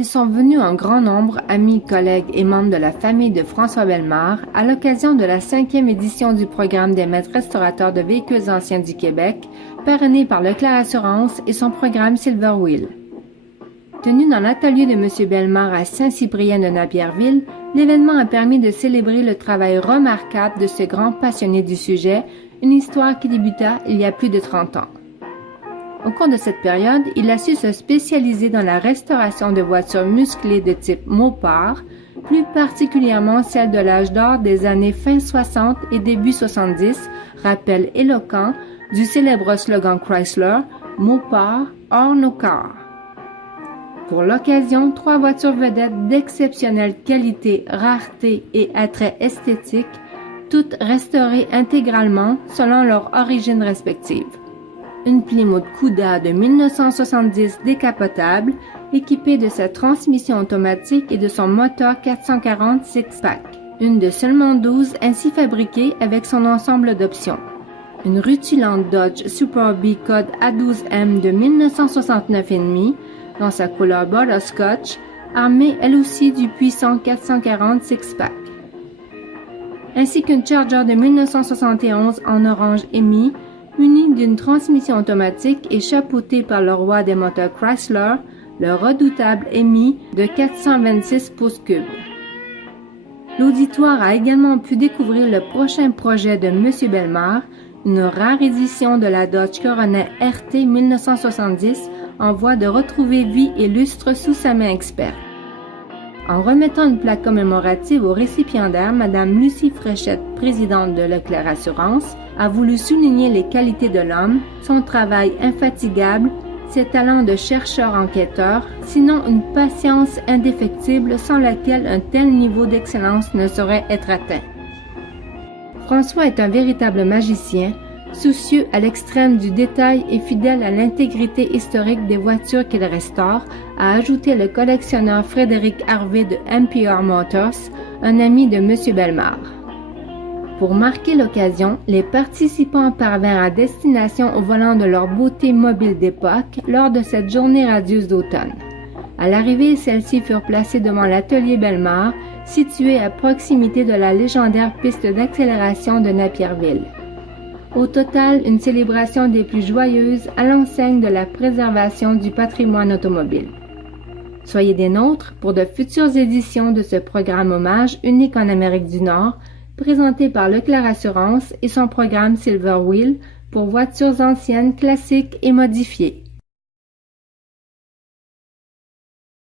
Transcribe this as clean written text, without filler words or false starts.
Ils sont venus en grand nombre, amis, collègues et membres de la famille de François Bellemare, à l'occasion de la 5e édition du programme des maîtres restaurateurs de véhicules anciens du Québec, parrainé par Leclerc Assurance et son programme Silver Wheel. Tenu dans l'atelier de M. Bellemare à Saint-Cyprien de Napierville, l'événement a permis de célébrer le travail remarquable de ce grand passionné du sujet, une histoire qui débuta il y a plus de 30 ans. Au cours de cette période, il a su se spécialiser dans la restauration de voitures musclées de type Mopar, plus particulièrement celles de l'âge d'or des années fin 60 et début 70, rappel éloquent du célèbre slogan Chrysler « Mopar, hors nos cars ». Pour l'occasion, 3 voitures vedettes d'exceptionnelle qualité, rareté et attrait esthétique, toutes restaurées intégralement selon leur origine respective. Une Plymouth Cuda de 1970 décapotable, équipée de sa transmission automatique et de son moteur 440 six-pack. Une de seulement 12 ainsi fabriquée avec son ensemble d'options. Une rutilante Dodge Super B code A12M de 1969,5 dans sa couleur butterscotch, armée elle aussi du puissant 440 six-pack. Ainsi qu'une Charger de 1971 en orange émis, muni d'une transmission automatique et chapeauté par le roi des moteurs Chrysler, le redoutable Hemi de 426 pouces cubes. L'auditoire a également pu découvrir le prochain projet de M. Bellemare, une rare édition de la Dodge Coronet RT 1970 en voie de retrouver vie et lustre sous sa main experte. En remettant une plaque commémorative au récipiendaire, Mme Lucie Fréchette, présidente de Leclerc Assurance, a voulu souligner les qualités de l'homme, son travail infatigable, ses talents de chercheur-enquêteur, sinon une patience indéfectible sans laquelle un tel niveau d'excellence ne saurait être atteint. François est un véritable magicien, soucieux à l'extrême du détail et fidèle à l'intégrité historique des voitures qu'il restaure, a ajouté le collectionneur Frédéric Harvey de MPR Motors, un ami de M. Bellemare. Pour marquer l'occasion, les participants parvinrent à destination au volant de leur beauté mobile d'époque lors de cette journée radieuse d'automne. À l'arrivée, celles-ci furent placées devant l'atelier Bellemare, situé à proximité de la légendaire piste d'accélération de Napierville. Au total, une célébration des plus joyeuses à l'enseigne de la préservation du patrimoine automobile. Soyez des nôtres pour de futures éditions de ce programme hommage unique en Amérique du Nord, présenté par Leclerc Assurance et son programme Silver Wheel pour voitures anciennes, classiques et modifiées.